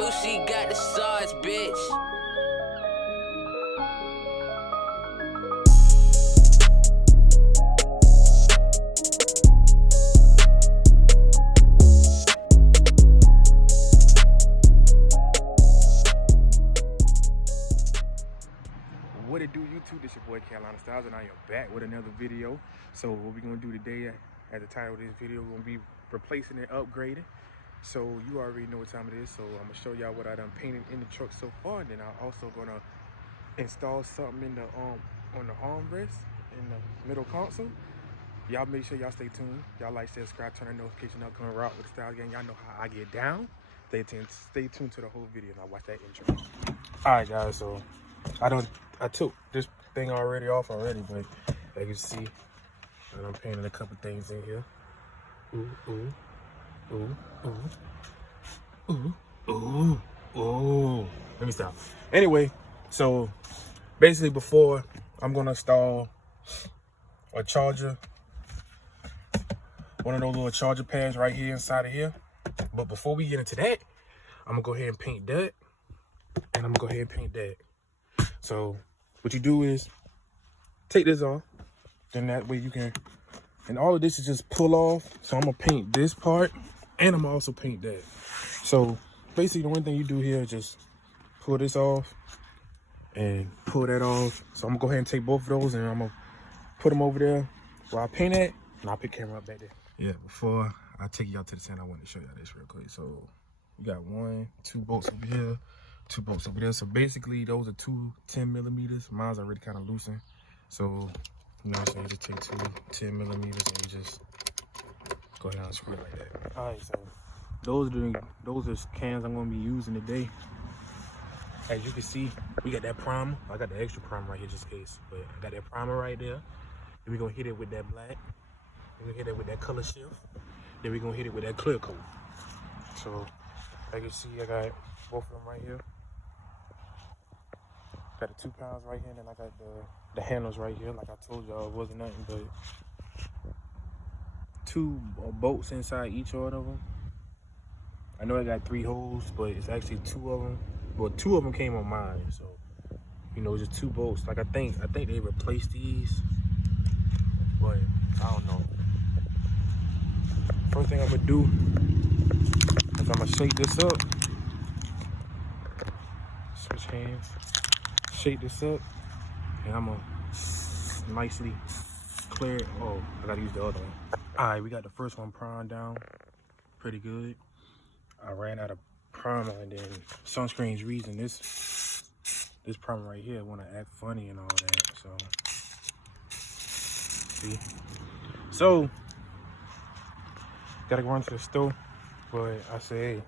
Lucy got the sauce, bitch. What it do, YouTube? This your boy Carolina Styles, and I am back with another video. So what we're gonna do today, as the title of this video, we're gonna be replacing and upgrading. So you already know what time it is. So I'm gonna show y'all what I done painted in the truck so far, and then I'm also gonna install something in the on the armrest in the middle console. Y'all make sure y'all stay tuned. Y'all like, share, subscribe, turn on notification up, coming rock with the Styles Gang. Y'all know how I get down. Stay tuned to the whole video and I'll watch that intro. All right, guys. So I took this thing already off, but as you can see, I'm painting a couple things in here. Ooh. Let me stop. Anyway, so basically before I'm gonna install a charger, one of those little charger pads right here inside of here. But before we get into that, I'm gonna go ahead and paint that, and I'm gonna go ahead and paint that. So what you do is take this off, then that way you can, and all of this is just pull off. So I'm gonna paint this part, and I'm gonna also paint that. So basically the only thing you do here is just pull this off and pull that off. So I'm gonna go ahead and take both of those, and I'm gonna put them over there while I paint it, and I'll pick the camera up back there. Yeah, before I take y'all to the center, I want to show y'all this real quick. So you got 2 bolts over here, 2 bolts over there. So basically those are 2 10mm. Mine's already kind of loosened. So you know what I'm saying, just take 2 10mm and you just go ahead and screw it like that. All right, so those are cans I'm gonna be using today. As you can see, we got that primer. I got the extra primer right here just in case, but I got that primer right there. Then we're gonna hit it with that black. We're gonna hit it with that color shift. Then we're gonna hit it with that clear coat. So as you can see, I got both of them right here. Got the 2 pounds right here, and then I got the handles right here. Like I told y'all, it wasn't nothing but 2 bolts inside each one of them. I know I got 3 holes, but it's actually 2 of them. Well, 2 of them came on mine, so you know, just 2 bolts. Like I think they replaced these, but I don't know. First thing I'm gonna do is I'm gonna shake this up. Switch hands. Shake this up, and I'm gonna nicely clear it. Oh, I gotta use the other one. All right, we got the first one primed down pretty good. I ran out of primer, and then sunscreen's reason this primer right here want to act funny and all that. So see, so gotta go run to the store, but I say, hey,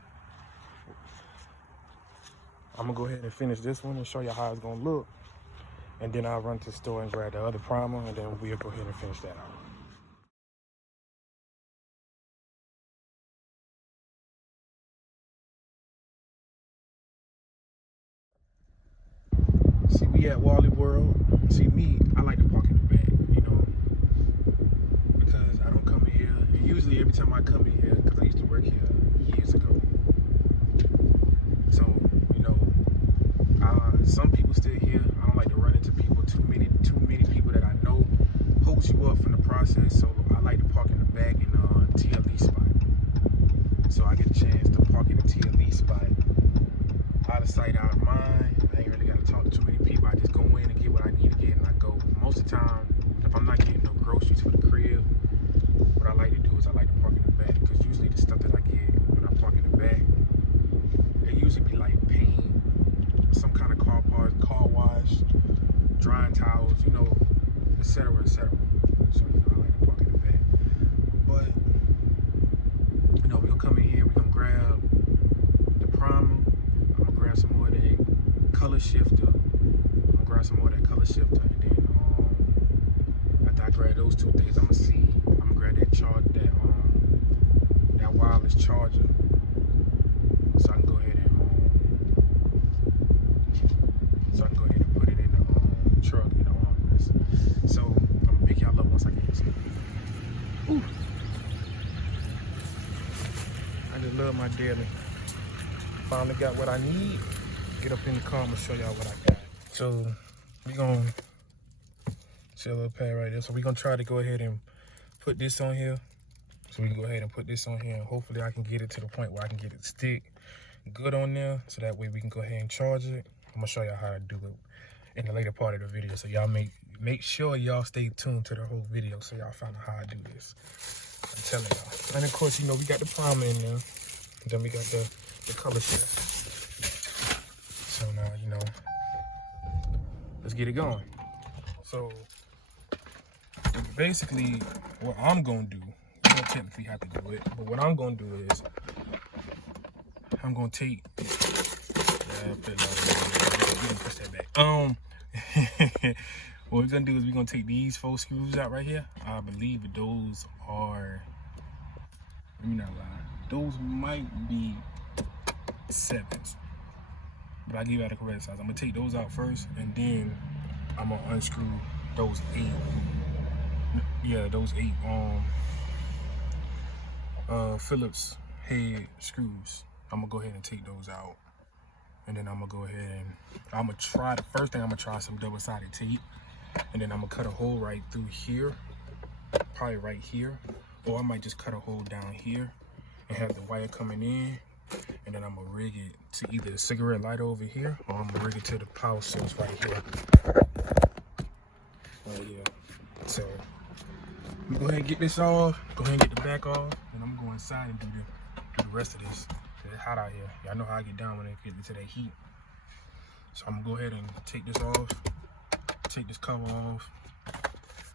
I'm gonna go ahead and finish this one and show you how it's gonna look, and then I'll run to the store and grab the other primer, and then we'll go ahead and finish that out. See, we at Wally World. See, me, I like to park in the back, you know, because I don't come in here. And usually every time I come in here, because I used to work here years ago. So, you know, some people still here. I don't like to run into people, too many people that I know holds you up from the process. So I like to park in the back in a TLE spot. So I get a chance to park in the TLE spot, out of sight, out of mind. I ain't really got to talk to too many people. I just go in and get what I need to get, and I go. Most of the time, if I'm not getting no groceries for the crib, what I like to do is I like to park in the back, because usually the stuff that I get when I park in the back, it usually be like paint, some kind of car parts, car wash, drying towels, you know, etc., etc. So, you know, I like to park in the back. But, you know, we're going to come in here, we're going to grab the primer. I'm going to grab some more of that color shifter. And then after I grab those 2 things, I'm going to grab that wireless charger. So I can go ahead and put it in the truck in the armrest. So I'm gonna pick y'all up once I get this. Ooh. I just love my daily. finally got what I need, get up in the car and show y'all what I got. So we gonna see a little pad right there. So we gonna try to go ahead and put this on here. So we can go ahead and put this on here, and hopefully I can get it to the point where I can get it stick good on there, so that way we can go ahead and charge it. I'm gonna show y'all how to do it in the later part of the video, so y'all make sure y'all stay tuned to the whole video so y'all find out how I do this. I'm telling y'all. And of course, you know, we got the primer in there, then we got the color shift. So now, you know, let's get it going. So basically what I'm gonna do, you don't technically have to do it, but what I'm gonna do is I'm gonna take push that back. What we're gonna do is we're gonna take these 4 screws out right here. I believe those are, let me not lie, those might be 7s, but I'll give you the correct size. I'm gonna take those out first, and then I'm gonna unscrew those 8. Yeah, those 8 Phillips head screws. I'm gonna go ahead and take those out, and then I'm gonna go ahead and I'm gonna try, the first thing I'm gonna try some double-sided tape, and then I'm gonna cut a hole right through here, probably right here, or I might just cut a hole down here and have the wire coming in, and then I'm gonna rig it to either a cigarette lighter over here, or I'm gonna rig it to the power source right here. Oh yeah. So I'm gonna go ahead and get this off, go ahead and get the back off, and I'm gonna go inside and do the rest of this. It's hot out here. Y'all know how I get down when it gets to that heat. So I'm gonna go ahead and take this off, take this cover off,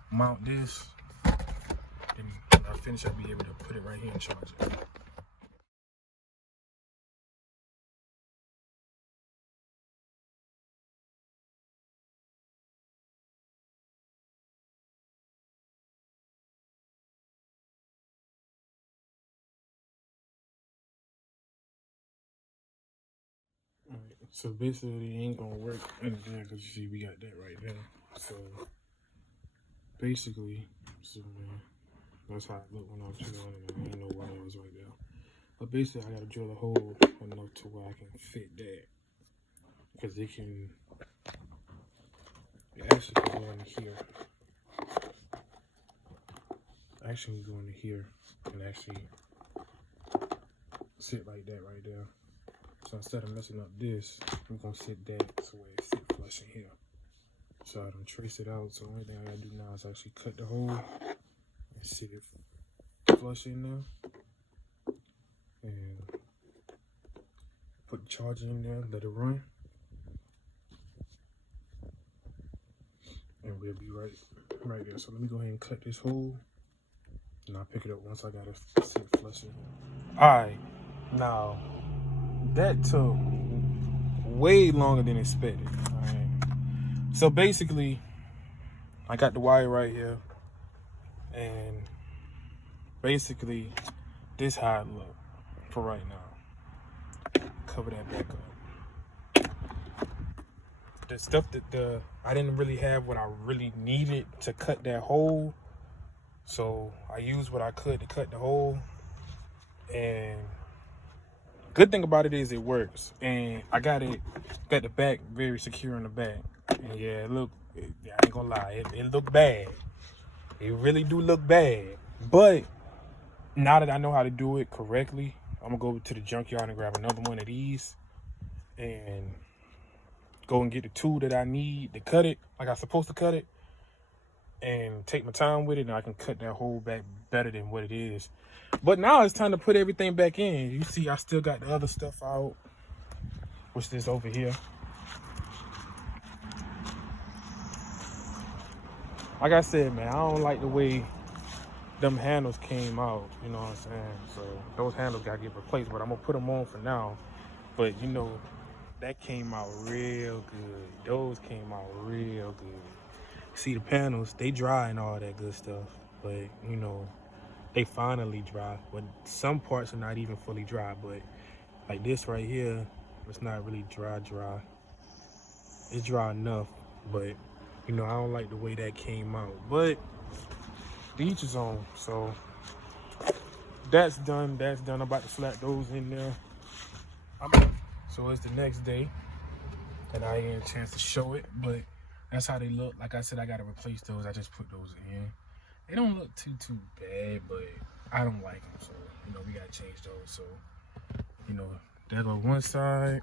mount this, and when I finish, I'll be able to put it right here and charge it. Alright, so basically it ain't gonna work in there because you see we got that right there. So basically, so man, that's how it looked when I was drilling it. I ain't no wires right there. But basically I gotta drill a hole enough to where I can fit that. Because it actually can go into here. Actually go into here and actually sit like that right there. So instead of messing up this, I'm gonna sit that so it sit flush in here. So I done trace it out. So the only thing I gotta do now is actually cut the hole and sit it flush in there. And put the charger in there, let it run. And we'll be right there. So let me go ahead and cut this hole. And I'll pick it up once I got it sit flush in here. Alright, now that took way longer than expected. All right. So basically, I got the wire right here, and basically, this how it look for right now. Cover that back up. The stuff that I didn't really have what I really needed to cut that hole, so I used what I could to cut the hole, and good thing about it is it works, and I got the back very secure in the back. And yeah, I ain't gonna lie, it looked bad. It really do look bad. But now that I know how to do it correctly, I'm gonna go to the junkyard and grab another one of these and go and get the tool that I need to cut it like I'm supposed to cut it, and take my time with it, and I can cut that hole back better than what it is. But now it's time to put everything back in. You see, I still got the other stuff out, which is over here. Like I said, man, I don't like the way them handles came out, you know what I'm saying? So those handles gotta get replaced, but I'm gonna put them on for now. But you know, that came out real good. Those came out real good. See, the panels, they dry and all that good stuff, but you know, they finally dry. But some parts are not even fully dry, but like this right here, it's not really dry. It's dry enough, but you know, I don't like the way that came out. But the each is on, so that's done. I'm about to slap those in there. So it's the next day, and I ain't get a chance to show it, but that's how they look. Like I said, I gotta replace those. I just put those in. They don't look too bad, but I don't like them, so you know we gotta change those. So you know, there go one side,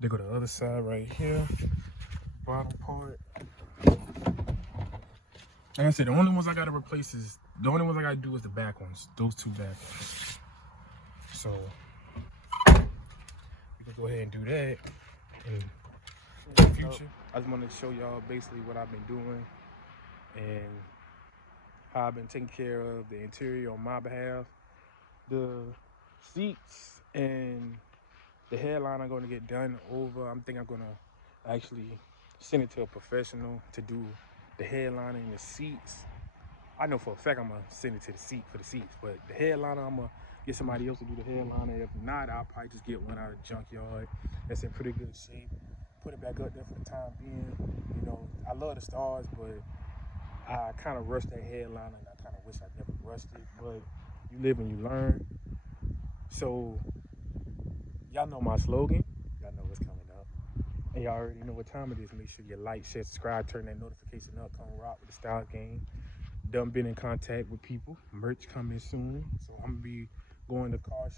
there go the other side right here, bottom part. Like I said, the only ones I gotta replace is the only ones I gotta do is the back ones, those two back ones. So we can go ahead and do that in the future. I just wanted to show y'all basically what I've been doing and how I've been taking care of the interior on my behalf. The seats and the headline are going to get done over. I'm thinking I'm going to actually send it to a professional to do the headline and the seats. I know for a fact I'm going to send it to the seats, but the headliner, I'm going to get somebody else to do the headliner. If not, I'll probably just get one out of the junkyard that's in pretty good shape. Put it back up there for the time being. You know, I love the stars, but I kind of rushed that headliner, and I kind of wish I never rushed it. But you live and you learn. So y'all know my slogan. Y'all know what's coming up. And y'all already know what time it is. Make sure you like, share, subscribe, turn that notification up. Come rock with the Style Game. Done been in contact with people. Merch coming soon. So I'm going to be going to car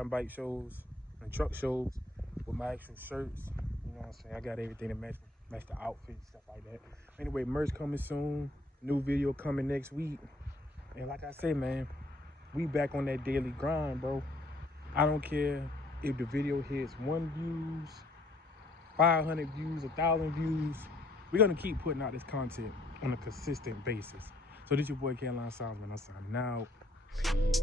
and bike shows and truck shows with my actual shirts. You know what I'm saying? I got everything to match the outfit and stuff like that. Anyway, merch coming soon. New video coming next week. And like I say, man, we back on that daily grind, bro. I don't care if the video hits 1 views, 500 views, 1,000 views. We're going to keep putting out this content on a consistent basis. So this your boy Caroline Solomon. I'm signing out. Peace.